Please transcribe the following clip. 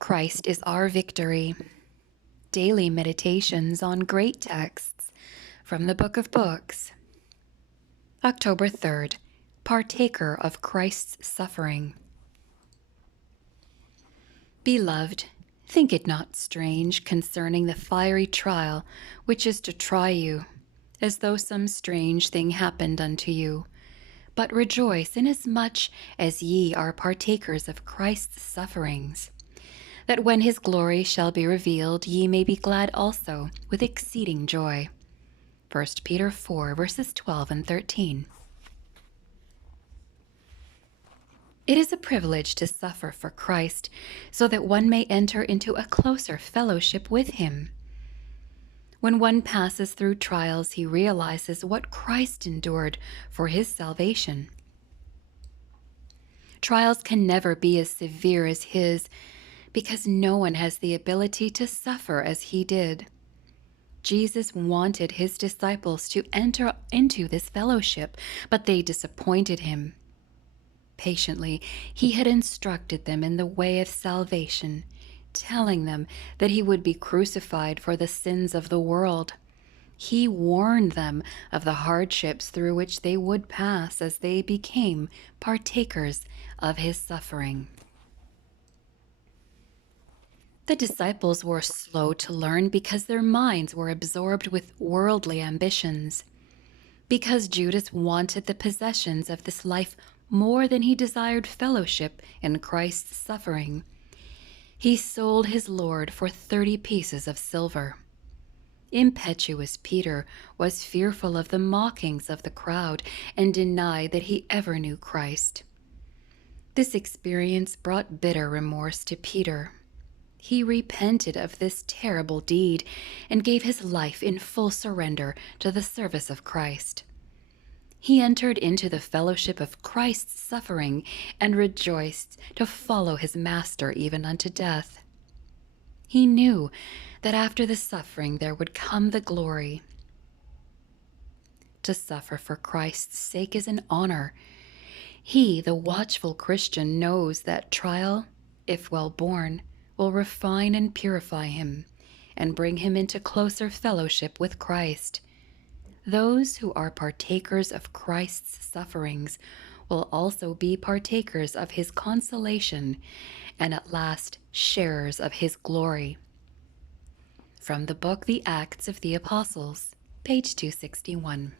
Christ is our victory. Daily meditations on great texts from the Book of Books. October 3rd, Partaker of Christ's suffering. Beloved, think it not strange concerning the fiery trial which is to try you, as though some strange thing happened unto you. But rejoice inasmuch as ye are partakers of Christ's sufferings, that when his glory shall be revealed, ye may be glad also with exceeding joy. 1 Peter 4, verses 12 and 13. It is a privilege to suffer for Christ, so that one may enter into a closer fellowship with him. When one passes through trials, he realizes what Christ endured for his salvation. Trials can never be as severe as his, because no one has the ability to suffer as he did. Jesus wanted his disciples to enter into this fellowship, but they disappointed him. Patiently, he had instructed them in the way of salvation, telling them that he would be crucified for the sins of the world. He warned them of the hardships through which they would pass as they became partakers of his suffering. The disciples were slow to learn because their minds were absorbed with worldly ambitions. Because Judas wanted the possessions of this life more than he desired fellowship in Christ's suffering, he sold his Lord for 30 pieces of silver. Impetuous Peter was fearful of the mockings of the crowd and denied that he ever knew Christ. This experience brought bitter remorse to Peter. He repented of this terrible deed and gave his life in full surrender to the service of Christ. He entered into the fellowship of Christ's suffering and rejoiced to follow his master even unto death. He knew that after the suffering there would come the glory. To suffer for Christ's sake is an honor. He, the watchful Christian, knows that trial, if well borne, will refine and purify him and bring him into closer fellowship with Christ. Those who are partakers of Christ's sufferings will also be partakers of his consolation and at last sharers of his glory. From the book The Acts of the Apostles, page 261.